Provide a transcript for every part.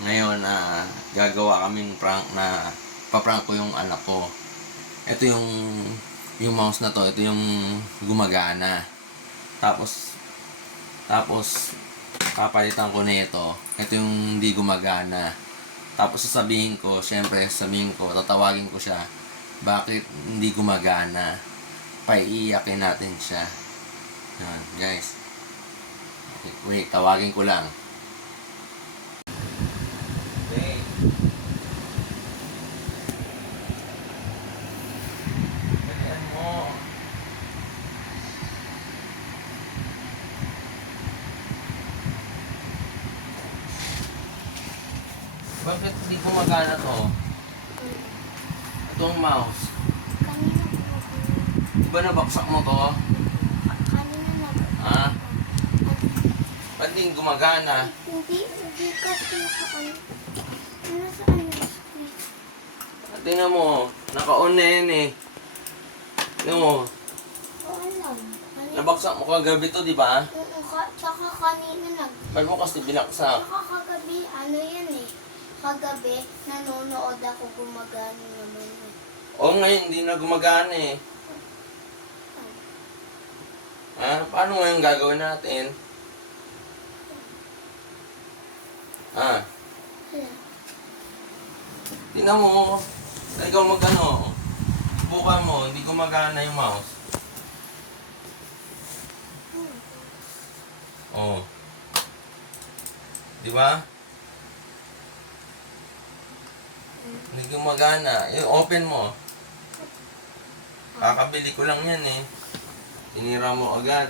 ngayon gagawa kaming prank na paprank ko yung anak ko. Ito yung mouse na to, ito yung gumagana. Tapos papalitan ko na ito. Ito yung hindi gumagana. Tapos sasabihin ko, tatawagin ko siya. Bakit hindi gumagana? Paiiyakin natin siya. Yan, guys. Wait, tawagin ko lang. Okay. Ayan mo. Bakit hindi gumagana to? Itong mouse. Kanina po. Di ba nabaksak mo to? Kanina na po. Ha? Ba't hindi gumagana? Hindi kasi naka-on. Nasaan yung switch? Tingnan mo, naka-on na yan eh. Tingnan mo, O alam. nabaksak mo kagabi to, di ba? Oo, tsaka kanina Ba't mo kasi binaksak? Tsaka kagabi, ano yan eh. Kagabi, nanonood ako, gumagano naman eh. Oo, ngayon hindi na gumagana eh. Ha? Paano ngayon gagawin natin? Ha? Wala. Tingnan mo, ikaw mag-ano, bukan mo, hindi gumagana yung mouse. Oo. Di ba? Hindi gumagana. Yung open mo. Kakabili ko lang yan eh. Tinira mo agad.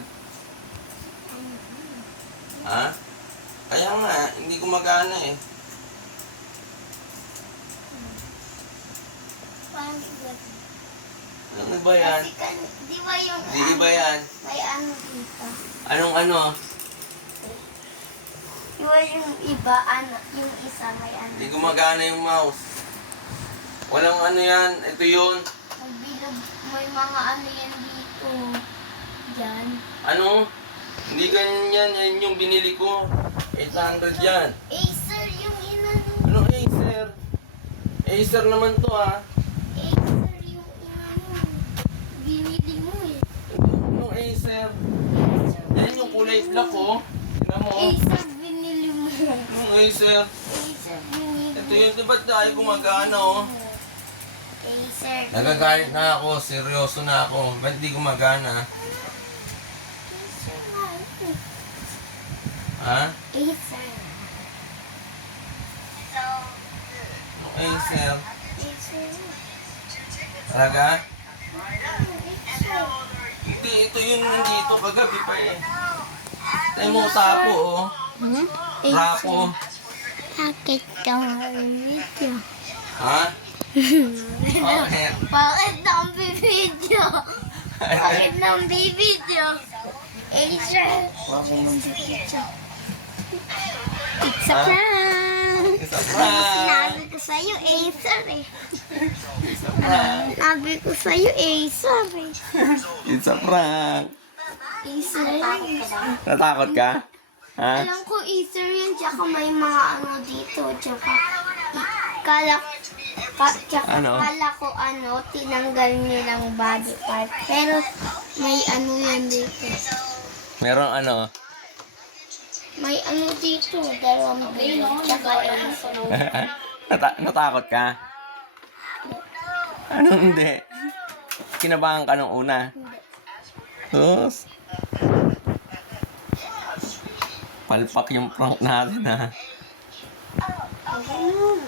Ha? Kaya nga, hindi gumagana eh. Paano ba? Ano ba yan? Kasi di ba yung Di iba yan. may ano dito? Anong ano? Di ba yung iba, ano, yung isa may ano? Hindi gumagana yung mouse. Walang ano yan. Ito yun. May bilog, may mga ano yan dito. Diyan. Ano? Hindi ganyan yan. Yan yung binili ko. 800 yan. Acer yung inano. Ano Acer? Acer naman to ah. Acer yung inano. Binili mo eh. Ano Acer? Yan yung kulay black oh. Tingnan mo. Acer binili mo. Ano Acer? Acer binili mo. Ito yung diba dahil gumagana oh. Acer. Nagagalit na ako. Seryoso na ako. Ba't di gumagana? Acer nga eh. Ha? Acer. Ano Acer? Acer. Talaga? Acer. Hindi, ito yung nandito kagabi pa eh. Tayo mo tapo oh. Rapo. Bakit kang video? Ha? Bakit? Bakit nang bibidyo? Bakit nang bibidyo? Acer. Bakit nang bibidyo? It's a Ah? prank. It's a prank. Sinabi ko sa'yo, Acer eh. It's a prank. Sinabi ko sa'yo, Acer eh. It's a prank. Acer. Natakot ka? Ha? Alam ko Acer yan, tsaka may mga ano dito, tsaka Ano? kala ko tinanggal nilang body part. Pero may ano yan dito. Merong ano? May ano dito, dalawang bilog, tsaka Acer. Natakot ka? Ano hindi? Kinabahan ka nung una? Sus. Palpak yung prank natin ha. Ganun.